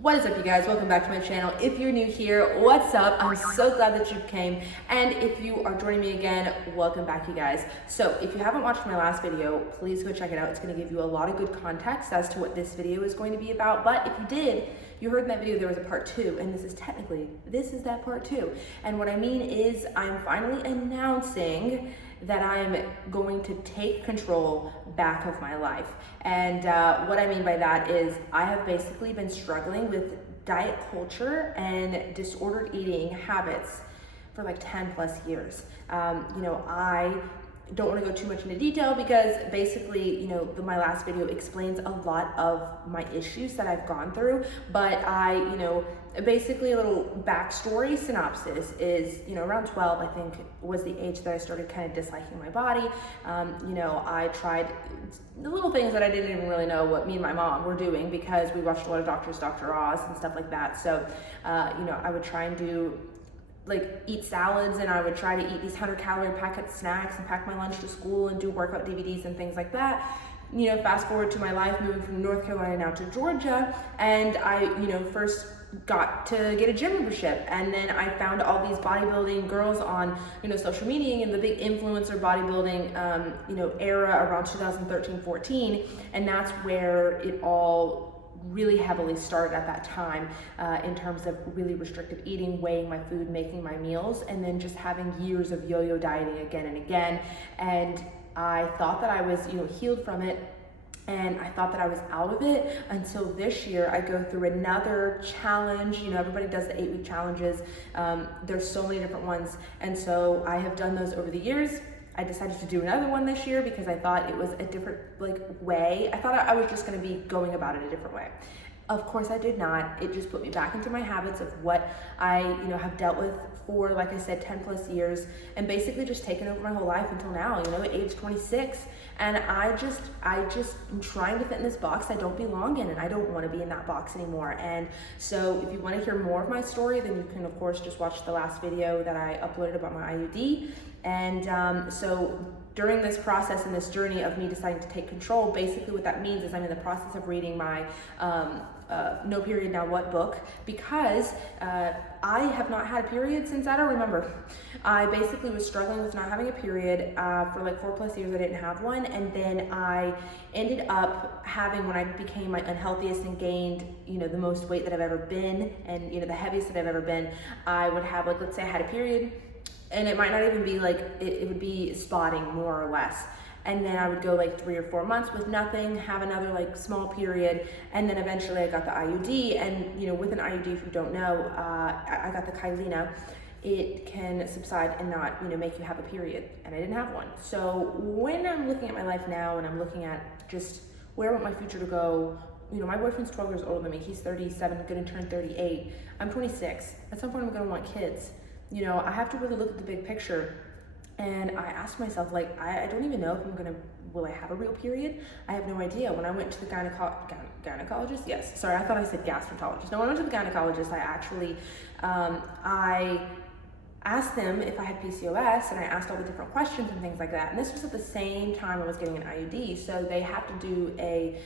What is up, you guys? Welcome back to my channel. If you're new here, what's up? I'm so glad that you came. And if you are joining me again, welcome back, you guys. So if you haven't watched my last video, please go check it out. It's going to give you a lot of good context as to what this video is going to be about. But if you did, you heard in that video there was a part 2, and this is that part 2. And what I mean is I'm finally announcing that I'm going to take control back of my life. And what I mean by that is I have basically been struggling with diet culture and disordered eating habits for like 10 plus years. I don't want to go too much into detail because basically, my last video explains a lot of my issues that I've gone through, but basically a little backstory synopsis is, around 12, I think was the age that I started kind of disliking my body. I tried the little things that I didn't even really know what me and my mom were doing because we watched a lot of Dr. Oz and stuff like that. So, I would try and do eat salads, and I would try to eat these 100-calorie packet snacks and pack my lunch to school and do workout DVDs and things like that. Fast forward to my life moving from North Carolina now to Georgia, and I, first got to get a gym membership, and then I found all these bodybuilding girls on, social media and the big influencer bodybuilding, era around 2013-14, and that's where it all really heavily started at that time, in terms of really restrictive eating, weighing my food, making my meals, and then just having years of yo-yo dieting again and again. And I thought that I was, healed from it, and I thought that I was out of it until this year I go through another challenge. Everybody does the 8-week challenges. There's so many different ones. And so I have done those over the years. I decided to do another one this year because I thought it was a different way. I thought I was just going to be going about it a different way. Of course I did not. It just put me back into my habits of what I, have dealt with for, like I said, 10 plus years, and basically just taken over my whole life until now, at age 26. And I just am trying to fit in this box I don't belong in, and I don't want to be in that box anymore. And so if you want to hear more of my story, then you can of course just watch the last video that I uploaded about my IUD. And so during this process and this journey of me deciding to take control, basically what that means is I'm in the process of reading my No Period Now What book, because I have not had a period since I don't remember. I basically was struggling with not having a period for like 4 plus years. I didn't have one, and then I ended up having, when I became my unhealthiest and gained the most weight that I've ever been, and the heaviest that I've ever been, I would have, let's say I had a period, and it might not even be it would be spotting more or less. And then I would go 3 or 4 months with nothing, have another small period, and then eventually I got the IUD. And with an IUD, if you don't know, I got the Kyleena. It can subside and not make you have a period, and I didn't have one. So when I'm looking at my life now, and I'm looking at just where I want my future to go, my boyfriend's 12 years older than me. He's 37, gonna turn 38. I'm 26. At some point I'm gonna want kids. I have to really look at the big picture. And I asked myself, I don't even know if will I have a real period? I have no idea. When I went to the gynecologist, yes, sorry, I thought I said gastroenterologist. No, when I went to the gynecologist, I actually, I asked them if I had PCOS, and I asked all the different questions and things like that. And this was at the same time I was getting an IUD, so they have to do a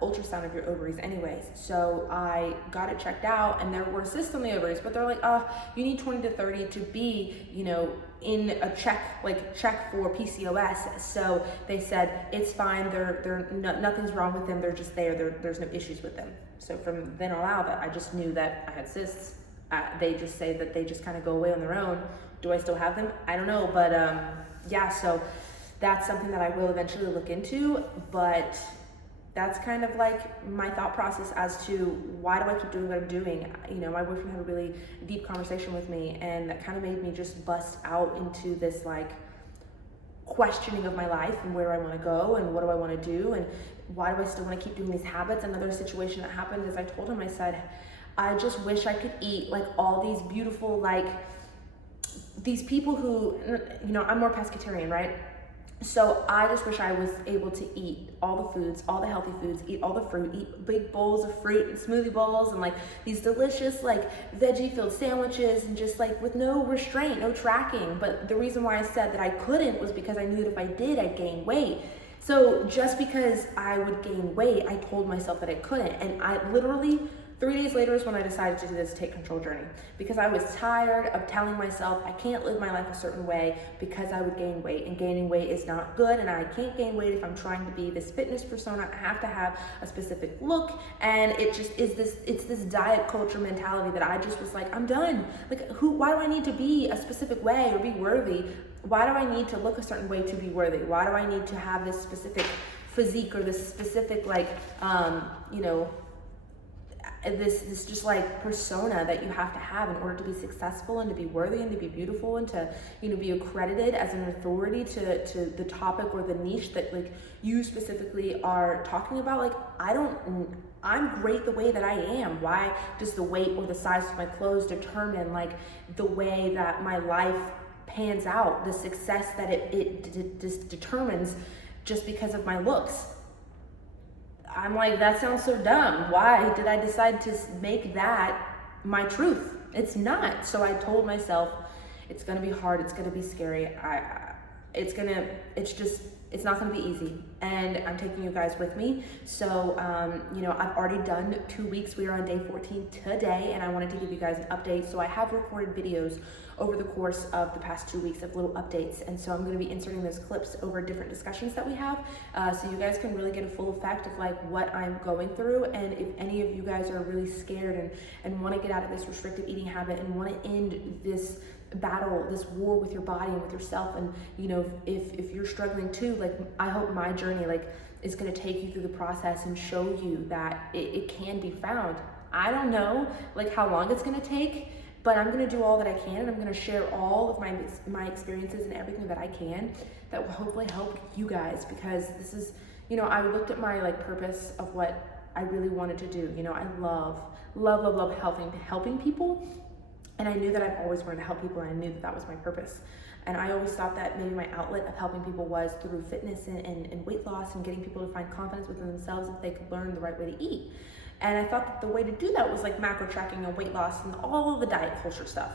ultrasound of your ovaries anyways. So I got it checked out, and there were cysts on the ovaries, but they're like, you need 20 to 30 to be, in a check for PCOS. So they said it's fine. Nothing's wrong with them. They're just there. There's no issues with them. So from then on out, I just knew that I had cysts. They just say that they just kind of go away on their own. Do I still have them? I don't know, but yeah, so that's something that I will eventually look into, but that's kind of my thought process as to why do I keep doing what I'm doing. My boyfriend had a really deep conversation with me, and that kind of made me just bust out into this questioning of my life and where I want to go and what do I want to do and why do I still want to keep doing these habits. Another situation that happened is I told him, I said, I just wish I could eat all these beautiful, these people who, I'm more pescatarian, right? So I just wish I was able to eat all the foods, all the healthy foods, eat all the fruit, eat big bowls of fruit and smoothie bowls, and these delicious veggie filled sandwiches, and just with no restraint, no tracking. But the reason why I said that I couldn't was because I knew that if I did, I'd gain weight. So just because I would gain weight, I told myself that I couldn't. And I literally 3 days later is when I decided to do this take control journey, because I was tired of telling myself I can't live my life a certain way because I would gain weight, and gaining weight is not good, and I can't gain weight if I'm trying to be this fitness persona. I have to have a specific look, and it just is it's this diet culture mentality that I just was like, I'm done. Like, why do I need to be a specific way or be worthy? Why do I need to look a certain way to be worthy? Why do I need to have this specific physique or this specific this just like persona that you have to have in order to be successful and to be worthy and to be beautiful and to be accredited as an authority to the topic or the niche that like you specifically are talking about? Like, I'm great the way that I am. Why does the weight or the size of my clothes determine like the way that my life pans out, the success that it just determines just because of my looks? I'm like, that sounds so dumb. Why did I decide to make that my truth? It's not. So I told myself, it's gonna be hard, it's gonna be scary. It's not gonna be easy. And I'm taking you guys with me. So, I've already done 2 weeks. We are on day 14 today, and I wanted to give you guys an update. So I have recorded videos over the course of the past 2 weeks of little updates. And so I'm gonna be inserting those clips over different discussions that we have. So you guys can really get a full effect of like what I'm going through. And if any of you guys are really scared and wanna get out of this restrictive eating habit and wanna end this battle, this war with your body and with yourself, and if you're struggling too, like, I hope my journey like is going to take you through the process and show you that it can be found. I don't know like how long it's going to take, but I'm going to do all that I can, and I'm going to share all of my experiences and everything that I can that will hopefully help you guys, because this is, I looked at my like purpose of what I really wanted to do. I love helping people. And I knew that I've always wanted to help people, and I knew that that was my purpose. And I always thought that maybe my outlet of helping people was through fitness and weight loss and getting people to find confidence within themselves if they could learn the right way to eat. And I thought that the way to do that was like macro tracking and weight loss and all of the diet culture stuff.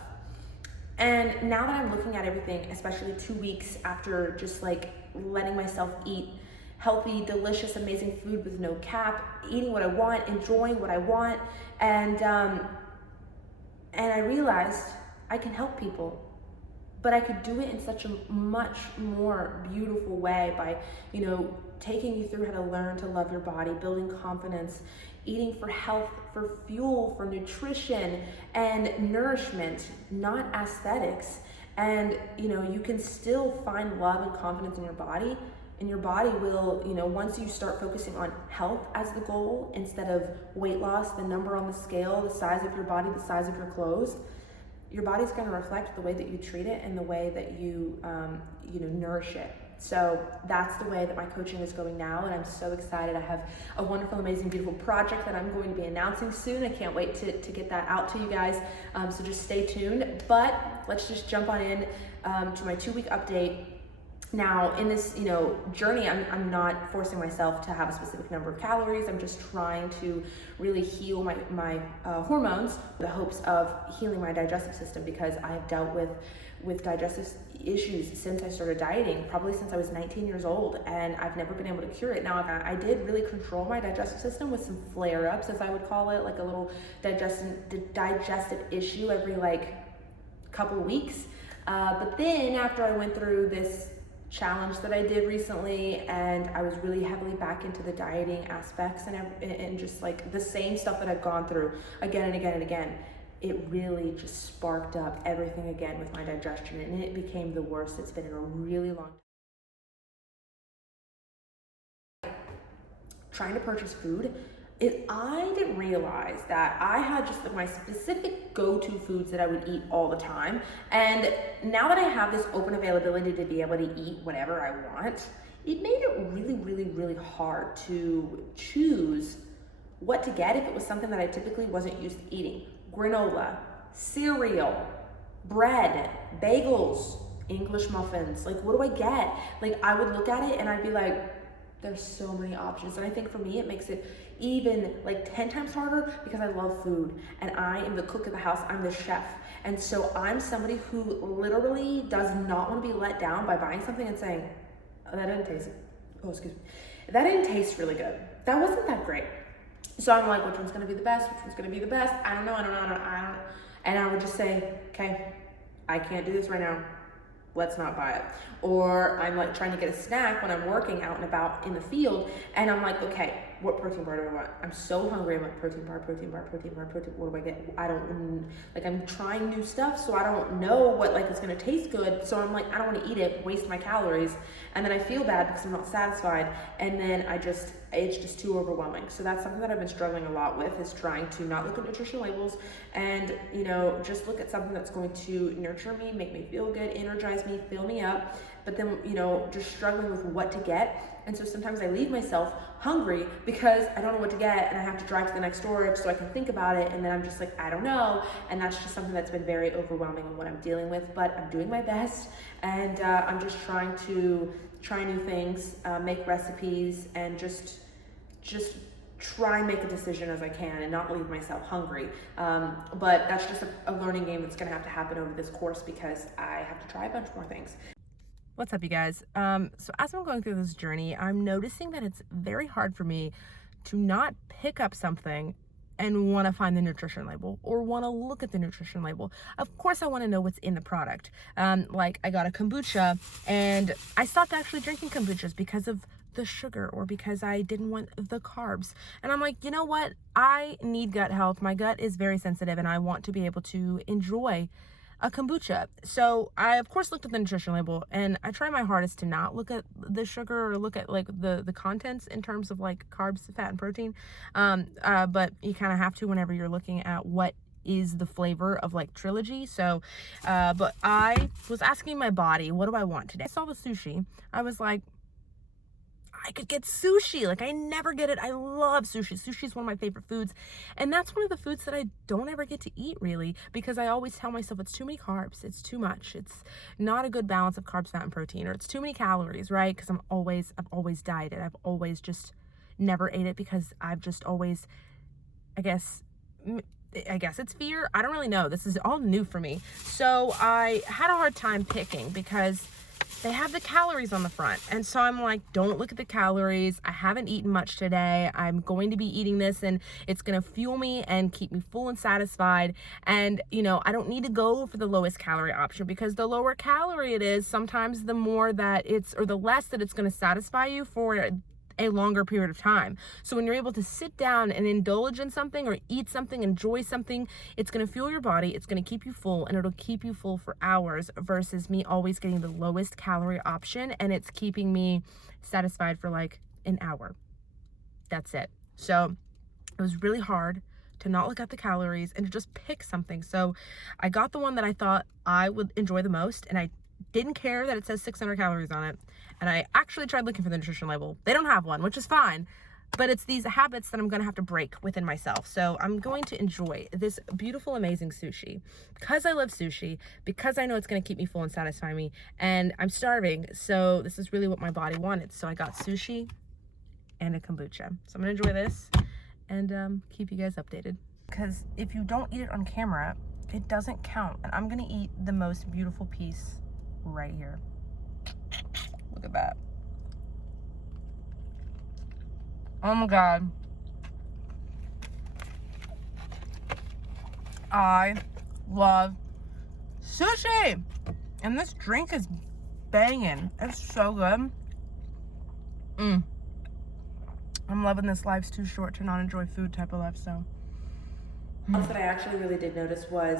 And now that I'm looking at everything, especially 2 weeks after just like letting myself eat healthy, delicious, amazing food with no cap, eating what I want, enjoying what I want, and I realized I can help people, but I could do it in such a much more beautiful way by, taking you through how to learn to love your body, building confidence, eating for health, for fuel, for nutrition and nourishment, not aesthetics. And, you can still find love and confidence in your body. And your body will, once you start focusing on health as the goal instead of weight loss, the number on the scale, the size of your body, the size of your clothes, your body's going to reflect the way that you treat it and the way that you, nourish it. So that's the way that my coaching is going now, and I'm so excited. I have a wonderful, amazing, beautiful project that I'm going to be announcing soon. I can't wait to get that out to you guys, so just stay tuned. But let's just jump on in to my 2-week update. Now, in this, journey, I'm not forcing myself to have a specific number of calories. I'm just trying to really heal my hormones, with the hopes of healing my digestive system, because I have dealt with digestive issues since I started dieting, probably since I was 19 years old, and I've never been able to cure it. Now, I did really control my digestive system with some flare-ups, as I would call it, like a little digestive issue every like couple of weeks. But then after I went through this challenge that I did recently, and I was really heavily back into the dieting aspects and just like the same stuff that I've gone through again and again and again, it really just sparked up everything again with my digestion, and it became the worst it's been in a really long time. Trying to purchase food, I didn't realize that I had just like my specific go-to foods that I would eat all the time. And now that I have this open availability to be able to eat whatever I want, it made it really, really, really hard to choose what to get if it was something that I typically wasn't used to eating. Granola, cereal, bread, bagels, English muffins. Like, what do I get? Like, I would look at it and I'd be like, there's so many options. And I think for me, it makes it even like 10 times harder because I love food and I am the cook of the house. I'm the chef. And so I'm somebody who literally does not want to be let down by buying something and saying, oh, that didn't taste really good. That wasn't that great. So I'm like, which one's gonna be the best? Which one's gonna be the best? I don't know. And I would just say, okay, I can't do this right now. Let's not buy it. Or I'm like trying to get a snack when I'm working out and about in the field, and I'm like, okay, what protein bar do I want? I'm so hungry. I'm like, protein bar. What do I get? I don't, like, I'm trying new stuff, so I don't know what, like, is gonna taste good. So I'm like, I don't wanna eat it, waste my calories. And then I feel bad because I'm not satisfied. And then it's just too overwhelming. So that's something that I've been struggling a lot with, is trying to not look at nutrition labels and, you know, just look at something that's going to nurture me, make me feel good, energize me, fill me up. But then, you know, just struggling with what to get. And so sometimes I leave myself hungry because I don't know what to get, and I have to drive to the next store so I can think about it. And then I'm just like, I don't know. And that's just something that's been very overwhelming in what I'm dealing with, but I'm doing my best. And I'm just trying to try new things, make recipes, and just try and make a decision as I can and not leave myself hungry. But that's just a learning game that's gonna have to happen over this course because I have to try a bunch more things. What's up, you guys? So as I'm going through this journey, I'm noticing that it's very hard for me to not pick up something and want to find the nutrition label or want to look at the nutrition label. Of course, I want to know what's in the product. Like, I got a kombucha and I stopped actually drinking kombuchas because of the sugar or because I didn't want the carbs. And I'm like, you know what? I need gut health. My gut is very sensitive and I want to be able to enjoy a kombucha. So I of course looked at the nutrition label, and I try my hardest to not look at the sugar or look at like the contents in terms of like carbs, fat, and protein. But you kind of have to whenever you're looking at what is the flavor of like Trilogy. So but I was asking my body, what do I want today? I saw the sushi. I was like, I could get sushi. Like, I never get it. I love sushi. Sushi is one of my favorite foods. And that's one of the foods that I don't ever get to eat, really, because I always tell myself it's too many carbs. It's too much. It's not a good balance of carbs, fat, and protein, or it's too many calories, right? Because I've always dieted. I've always just never ate it because I've just always, I guess it's fear. I don't really know. This is all new for me. So I had a hard time picking because they have the calories on the front. And so I'm like, don't look at the calories. I haven't eaten much today. I'm going to be eating this and it's going to fuel me and keep me full and satisfied. And, you know, I don't need to go for the lowest calorie option because the lower calorie it is, sometimes the more that it's, or the less that it's going to satisfy you for a longer period of time. So when you're able to sit down and indulge in something or eat something, enjoy something, it's going to fuel your body, it's going to keep you full, and it'll keep you full for hours versus me always getting the lowest calorie option and it's keeping me satisfied for like an hour. That's it. So it was really hard to not look at the calories and to just pick something. So I got the one that I thought I would enjoy the most, and I didn't care that it says 600 calories on it. And I actually tried looking for the nutrition label. They don't have one, which is fine, but it's these habits that I'm going to have to break within myself. So I'm going to enjoy this beautiful, amazing sushi because I love sushi, because I know it's going to keep me full and satisfy me, and I'm starving. So this is really what my body wanted. So I got sushi and a kombucha. So I'm going to enjoy this and keep you guys updated. Because if you don't eat it on camera, it doesn't count. And I'm going to eat the most beautiful piece right here. Look at that. Oh my God. I love sushi. And this drink is banging. It's so good. I'm loving this life's too short to not enjoy food type of lifestyle. Else that I actually really did notice was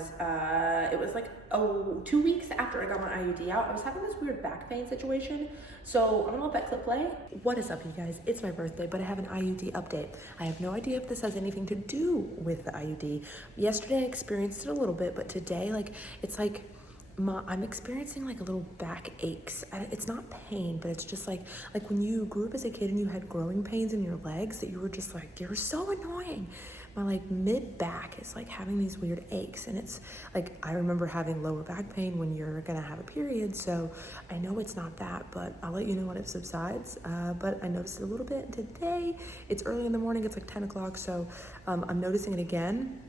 it was like 2 weeks after I got my IUD out, I was having this weird back pain situation. So I'm gonna let that clip play. What is up, you guys? It's my birthday, but I have an IUD update. I have no idea if this has anything to do with the IUD. Yesterday I experienced it a little bit, but today, like, it's like I'm experiencing like a little back aches. It's not pain, but it's just like when you grew up as a kid and you had growing pains in your legs that you were just like, you're so annoying. My like mid back is like having these weird aches, and it's like, I remember having lower back pain when you're gonna have a period, so I know it's not that, but I'll let you know when it subsides. But I noticed it a little bit today. It's early in the morning, it's like 10 o'clock, so I'm noticing it again,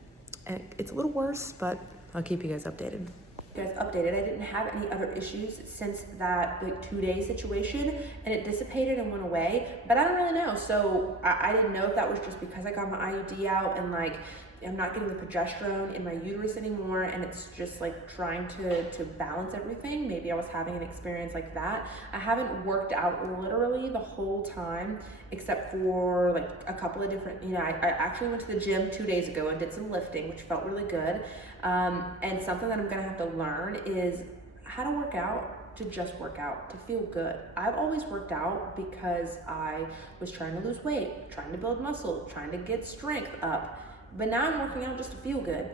and it's a little worse, but I'll keep you guys updated. guys updated. I didn't have any other issues since that like 2-day situation, and it dissipated and went away, but I don't really know. So I didn't know if that was just because I got my IUD out and like I'm not getting the progesterone in my uterus anymore, and it's just like trying to balance everything. Maybe I was having an experience like that. I haven't worked out literally the whole time except for like a couple of different, I actually went to the gym 2 days ago and did some lifting, which felt really good. And something that I'm gonna have to learn is how to work out, to just work out, to feel good. I've always worked out because I was trying to lose weight, trying to build muscle, trying to get strength up. But now I'm working out just to feel good.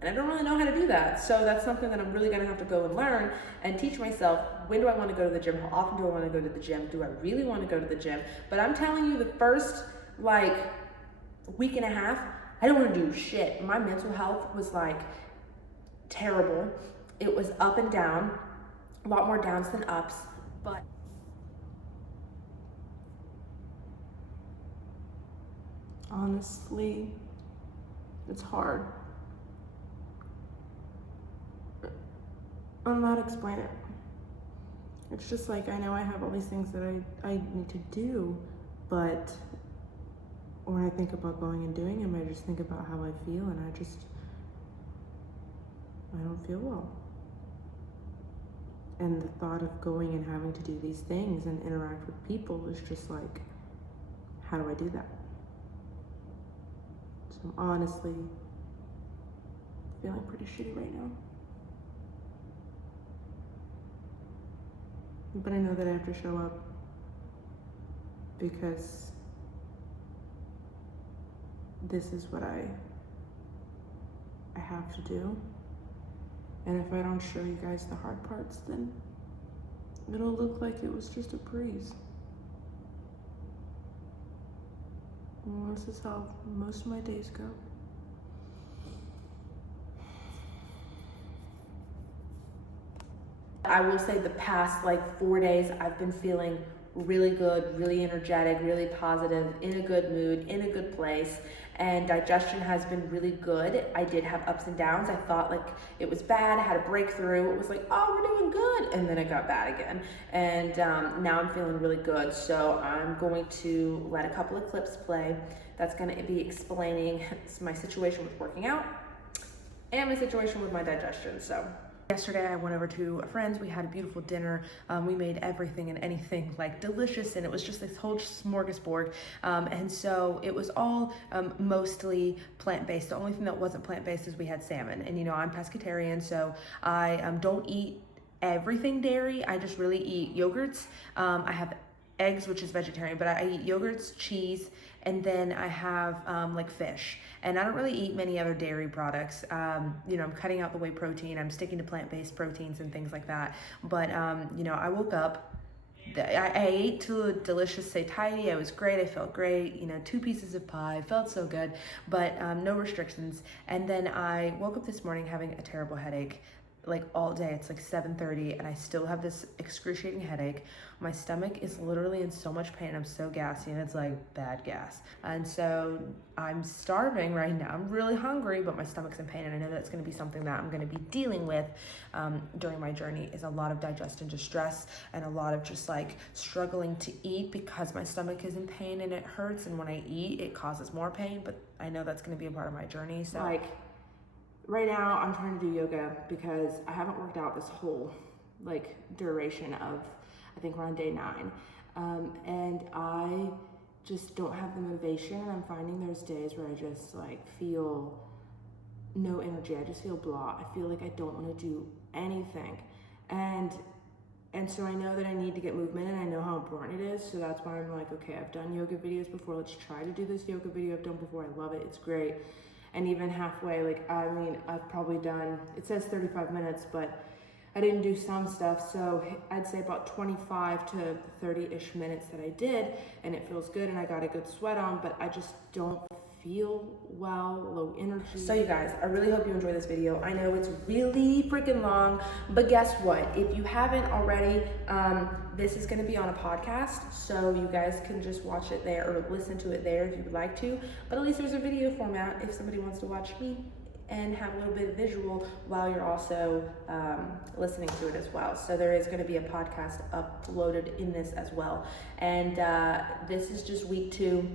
And I don't really know how to do that. So that's something that I'm really gonna have to go and learn and teach myself. When do I wanna go to the gym? How often do I wanna go to the gym? Do I really wanna go to the gym? But I'm telling you, the first like week and a half, I didn't wanna do shit. My mental health was like terrible. It was up and down, a lot more downs than ups, but honestly, it's hard. I don't know how to explain it. It's just like, I know I have all these things that I need to do, but when I think about going and doing them, I just think about how I feel, and I don't feel well. And the thought of going and having to do these things and interact with people is just like, how do I do that? So I'm honestly feeling pretty shitty right now. But I know that I have to show up because this is what I have to do. And if I don't show you guys the hard parts, then it'll look like it was just a breeze. Well, this is how most of my days go. I will say the past like 4 days, I've been feeling really good, really energetic, really positive, in a good mood, in a good place, and digestion has been really good. I did have ups and downs. I thought like it was bad, I had a breakthrough. It was like, oh, we're doing good, and then it got bad again. And now I'm feeling really good. So I'm going to let a couple of clips play. That's gonna be explaining my situation with working out and my situation with my digestion. So yesterday I went over to a friend's. We had a beautiful dinner. We made everything and anything like delicious, and it was just this whole smorgasbord. And so it was all mostly plant-based. The only thing that wasn't plant-based is we had salmon. And I'm pescatarian, so I don't eat everything dairy. I just really eat yogurts. I have eggs, which is vegetarian, but I eat yogurts, cheese, and then I have like fish. And I don't really eat many other dairy products. I'm cutting out the whey protein. I'm sticking to plant-based proteins and things like that. But I woke up, I ate two delicious satiety. I was great. I felt great. 2 pieces of pie. Felt so good, but no restrictions. And then I woke up this morning having a terrible headache. Like all day. It's like 7:30 and I still have this excruciating headache. My stomach is literally in so much pain. I'm so gassy, and it's like bad gas. And so I'm starving right now. I'm really hungry, but my stomach's in pain, and I know that's going to be something that I'm going to be dealing with during my journey, is a lot of digestion distress and a lot of just like struggling to eat because my stomach is in pain and it hurts, and when I eat it causes more pain. But I know that's going to be a part of my journey. So right now, I'm trying to do yoga because I haven't worked out this whole duration of, I think we're on day 9. And I just don't have the motivation. And I'm finding there's days where I just feel no energy. I just feel blah. I feel like I don't want to do anything. And so I know that I need to get movement, and I know how important it is. So that's why I'm like, okay, I've done yoga videos before. Let's try to do this yoga video I've done before. I love it. It's great. And even halfway, I've probably done, it says 35 minutes, but I didn't do some stuff. So I'd say about 25 to 30-ish minutes that I did, and it feels good, and I got a good sweat on, but I just don't feel well, low energy. So you guys, I really hope you enjoy this video. I know it's really freaking long, but guess what? If you haven't already, this is gonna be on a podcast, so you guys can just watch it there or listen to it there if you would like to, but at least there's a video format if somebody wants to watch me and have a little bit of visual while you're also listening to it as well. So there is going to be a podcast uploaded in this as well. And this is just week 2.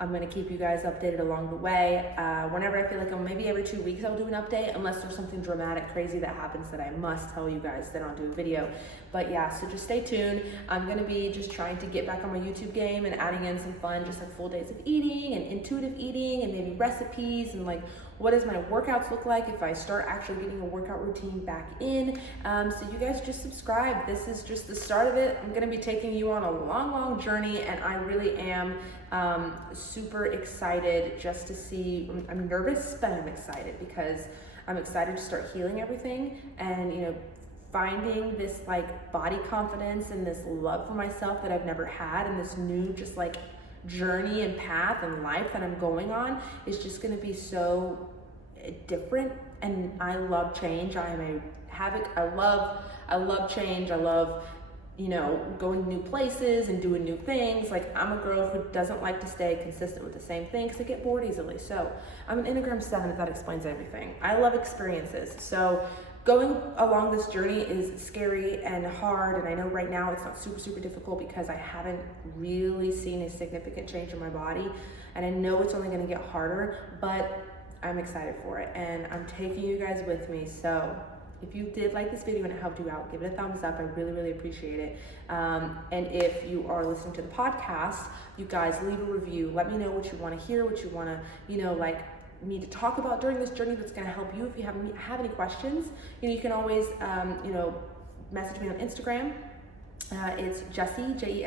I'm going to keep you guys updated along the way. Whenever I feel like maybe every 2 weeks I'll do an update, unless there's something dramatic, crazy that happens that I must tell you guys, then I'll do a video. But yeah, so just stay tuned. I'm going to be just trying to get back on my YouTube game and adding in some fun, just like full days of eating and intuitive eating and maybe recipes and like what does my workouts look like if I start actually getting a workout routine back in. So you guys just subscribe. This is just the start of it. I'm going to be taking you on a long journey, and I really am super excited just to see. I'm nervous, but I'm excited because I'm excited to start healing everything and, you know, finding this like body confidence and this love for myself that I've never had, and this new just like journey and path and life that I'm going on is just going to be so different. And I love change. I am a havoc. I love change. I love, you know, going to new places and doing new things. Like, I'm a girl who doesn't like to stay consistent with the same thing because I get bored easily. So I'm an Enneagram 7, if that explains everything. I love experiences. So going along this journey is scary and hard, and I know right now it's not super difficult because I haven't really seen a significant change in my body, and I know it's only going to get harder, but I'm excited for it, and I'm taking you guys with me. So if you did like this video and it helped you out, give it a thumbs up. I really appreciate it. And if you are listening to the podcast, you guys leave a review. Let me know what you want to hear, what you want to, you know, like me to talk about during this journey that's going to help you. If you have any questions, you know, you can always, you know, message me on Instagram. It's Jessie, Jessie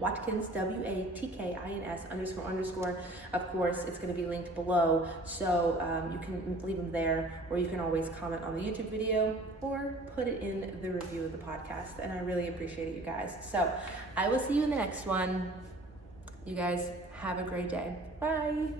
Watkins, WATKINS __. Of course, it's going to be linked below, so you can leave them there, or you can always comment on the YouTube video or put it in the review of the podcast, and I really appreciate it, you guys. So I will see you in the next one. You guys have a great day. Bye.